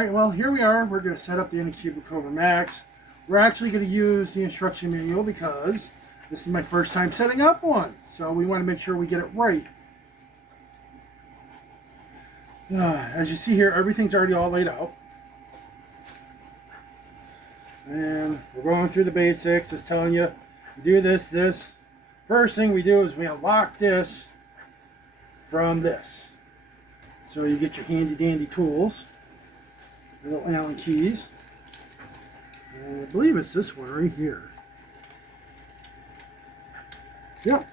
Alright, well here we are. We're going to set up the Anycubic Kobra Max. We're actually going to use the instruction manual because this is my first time setting up one. So we want to make sure we get it right. As you see here, everything's already all laid out. And we're going through the basics. It's telling you, do this. First thing we do is we unlock this from this. So you get your handy dandy tools. Little Allen keys. And I believe it's this one right here. Yep.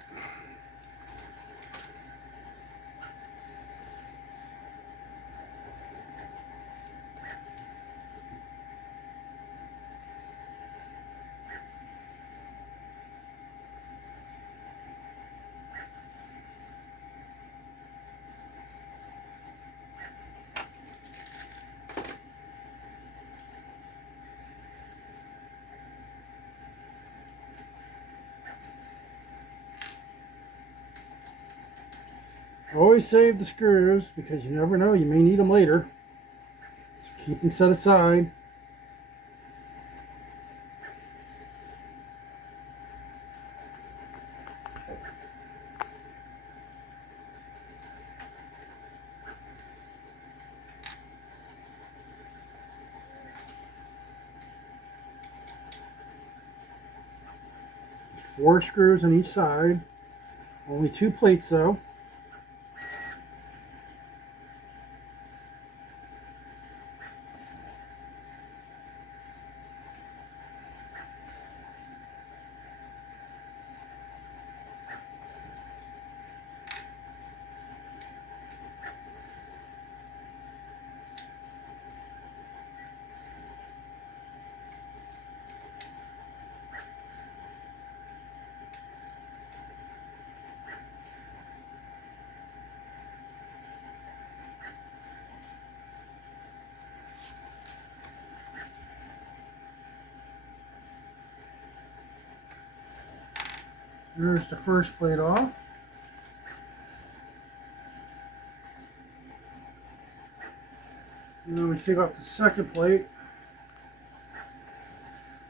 Always save the screws because you never know, you may need them later. So keep them set aside. There's 4 screws on each side. Only 2 plates though. There's the first plate off. And then we take off the second plate.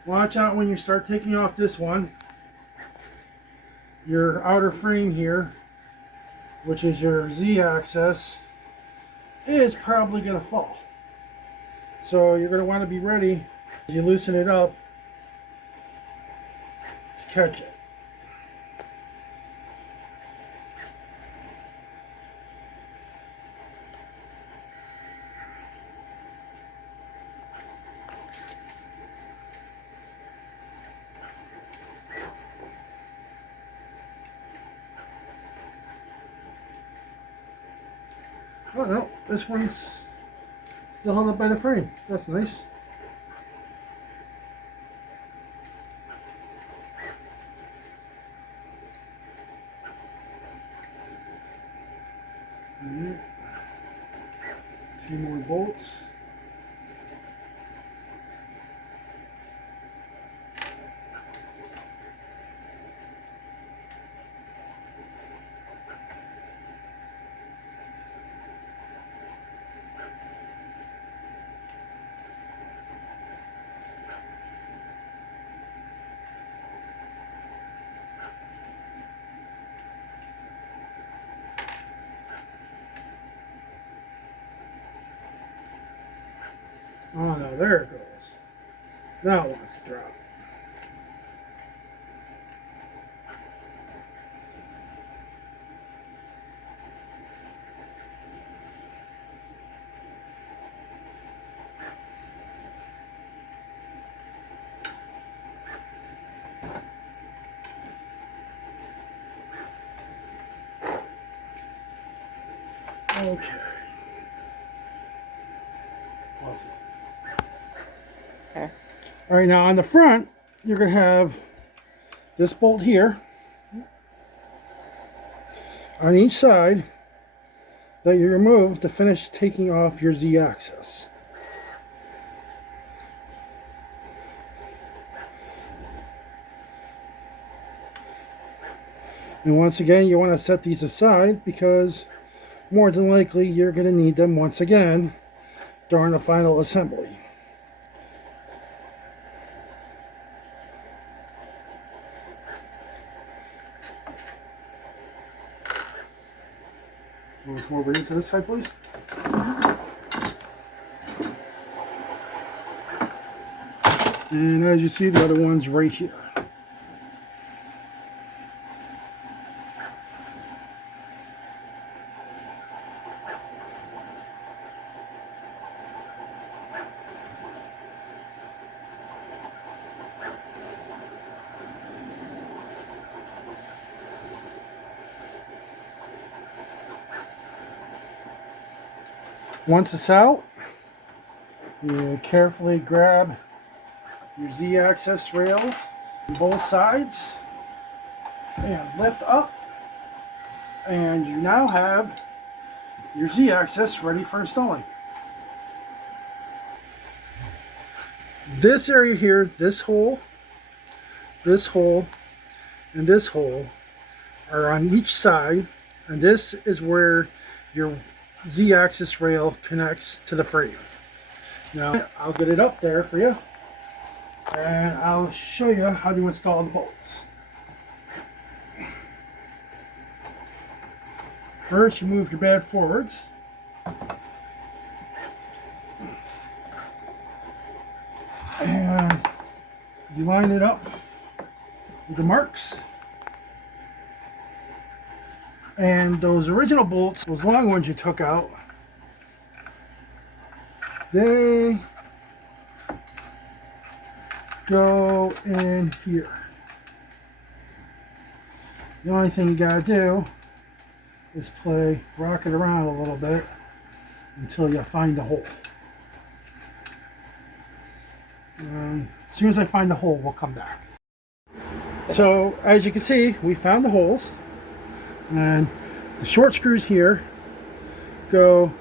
Watch out when you start taking off this one. Your outer frame here, which is your Z-axis, is probably going to fall. So you're going to want to be ready as you loosen it up to catch it. Oh no, this one's still held up by the frame. That's nice. Alright. 2 more bolts. Oh no, there it goes. Now it wants to drop. Okay. Pause it. Okay. All right, now on the front, you're going to have this bolt here on each side that you remove to finish taking off your Z-axis. And once again, you want to set these aside because more than likely you're going to need them once again during the final assembly. We'll come over here to this side, please. And as you see, the other one's right here. Once it's out, you carefully grab your Z-axis rail on both sides and lift up, and you now have your Z-axis ready for installing. This area here, this hole, and this hole are on each side, and this is where your Z-axis rail connects to the frame. Now I'll get it up there for you, and I'll show you how to install the bolts. First, you move your bed forwards. And you line it up with the marks. And those original bolts, those long ones you took out, they go in here. The only thing you gotta do is rock it around a little bit until you find the hole. And as soon as I find the hole, we'll come back. So as you can see, we found the holes. And the short screws here go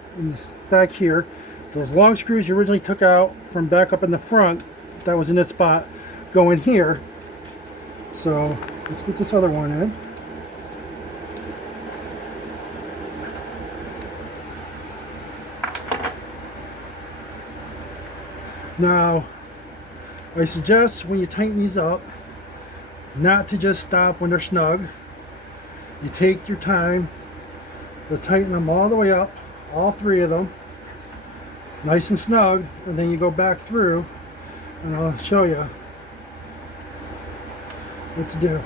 back here. Those long screws you originally took out from back up in the front, that was in this spot, go in here. So let's get this other one in. Now, I suggest when you tighten these up, not to just stop when they're snug. You take your time to tighten them all the way up, all three of them, nice and snug, and then you go back through and I'll show you what to do.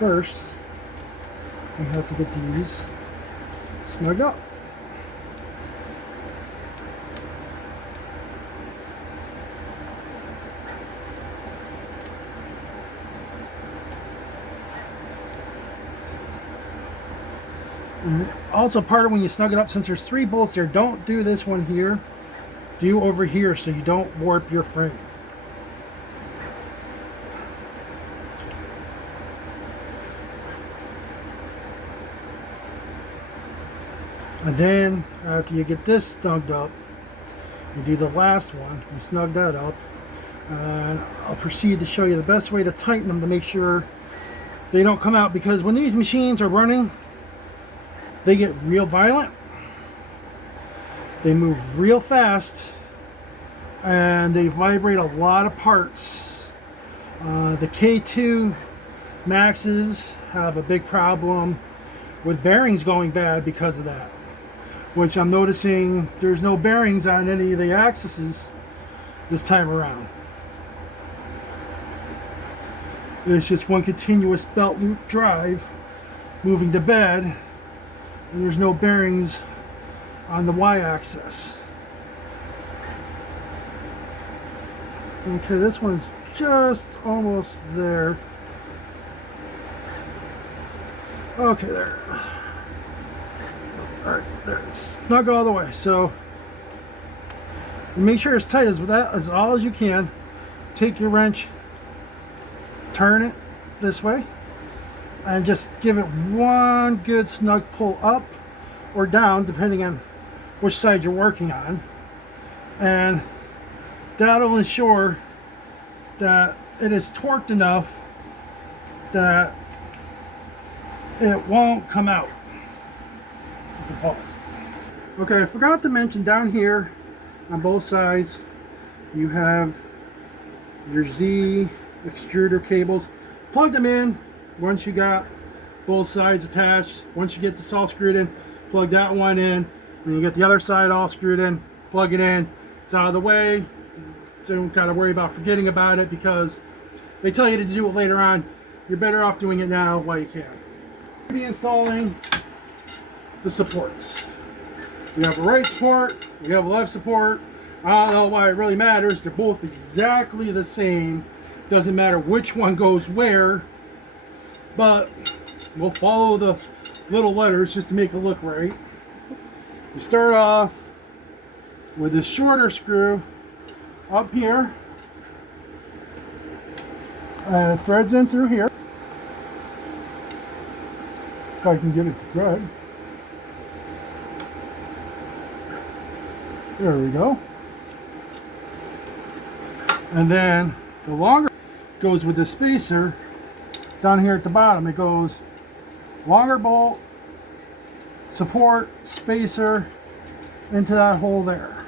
First, we have to get these snugged up. Also, part of when you snug it up, since there's 3 bolts there, don't do this one here, do over here so you don't warp your frame. And then after you get this snugged up, you do the last one, you snug that up, and I'll proceed to show you the best way to tighten them to make sure they don't come out, because when these machines are running, they get real violent, they move real fast, and they vibrate a lot of parts. The K2 Maxes have a big problem with bearings going bad because of that, which I'm noticing there's no bearings on any of the axes this time around. It's just one continuous belt loop drive moving the bed, and there's no bearings on the y-axis. Okay, this one's just almost there. Okay, there. Alright, there. Snug all the way. So make sure it's tight as all as you can. Take your wrench, turn it this way, and just give it one good snug pull up or down, depending on which side you're working on, and that'll ensure that it is torqued enough that it won't come out. You can pause. Okay, I forgot to mention down here on both sides you have your Z extruder cables. Plug them in once you got both sides attached. Once you get this all screwed in, plug that one in. When you get the other side all screwed in, plug it in. It's out of the way, so you don't gotta worry about forgetting about it, because they tell you to do it later on. You're better off doing it now while you can. We'll be installing the supports. We have a right support, we have a left support. I don't know why it really matters. They're both exactly the same. Doesn't matter which one goes where, but we'll follow the little letters just to make it look right. You start off with the shorter screw up here, and it threads in through here. If I can get it to thread. There we go. And then the longer goes with the spacer down here at the bottom. It goes longer bolt, support, spacer into that hole there.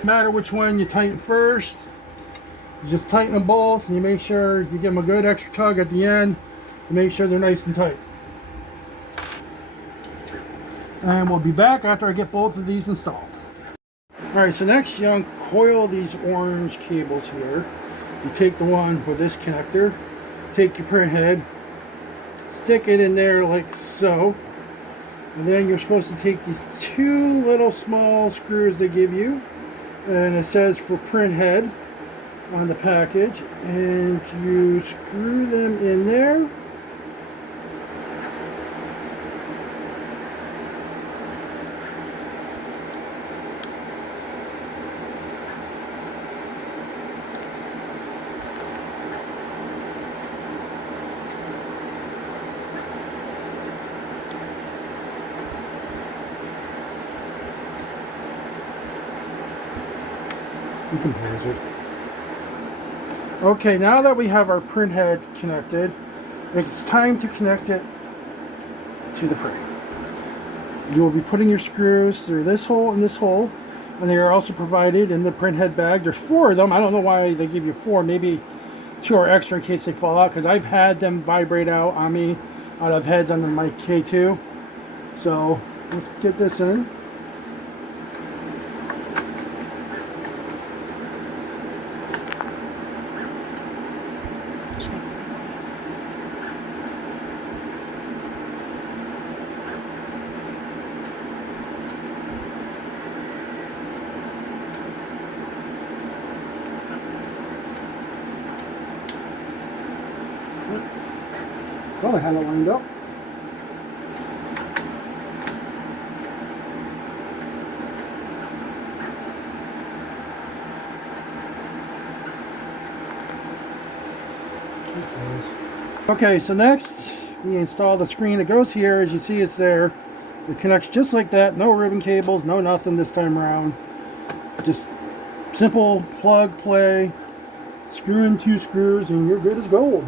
No matter which one you tighten first, you just tighten them both, and you make sure you give them a good extra tug at the end to make sure they're nice and tight. And we'll be back after I get both of these installed. Alright, so next you uncoil these orange cables here. You take the one with this connector, take your print head, stick it in there like so, and then you're supposed to take these two little small screws they give you, and it says for print head on the package, and you screw them in there. You can pause it. Okay, now that we have our print head connected, it's time to connect it to the frame. You will be putting your screws through this hole and this hole, and they are also provided in the print head bag. There's 4 of them. I don't know why they give you 4. Maybe 2 are extra in case they fall out, because I've had them vibrate out on me out of heads on my K2. So let's get this in. Well, I had it lined up. Okay, so next we install the screen that goes here. As you see, it's there. It connects just like that. No ribbon cables, no nothing this time around. Just simple plug, play, screw in 2 screws, and you're good as gold.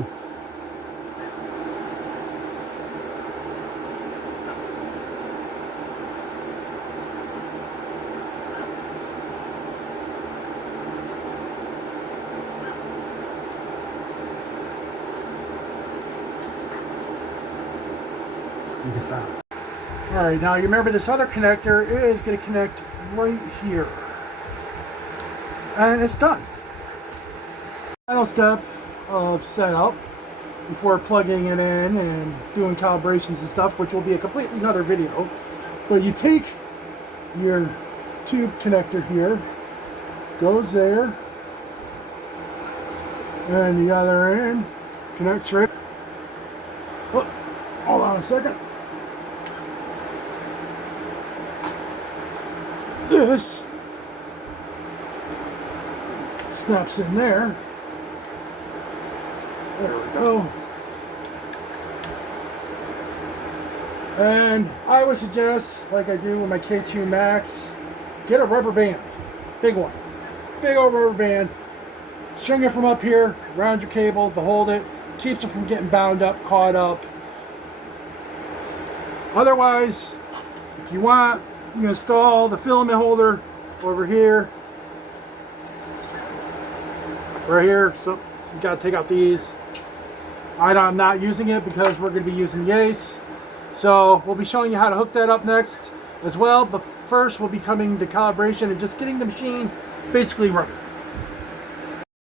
You can stop. Alright, now you remember this other connector is going to connect right here. And it's done. Final step of setup before plugging it in and doing calibrations and stuff, which will be a completely another video. But you take your tube connector here, goes there, and the other end connects right. Oh, hold on a second. This snaps in there. There we go. And I would suggest, like I do with my K2 Max, get a rubber band. Big one. Big old rubber band. String it from up here around your cable to hold it. Keeps it from getting bound up, caught up. Otherwise, If you want, you can install the filament holder over here. Right here, so you gotta take out these. I'm not using it because we're gonna be using the Ace. So we'll be showing you how to hook that up next as well. But first we'll be coming to calibration and just getting the machine basically running.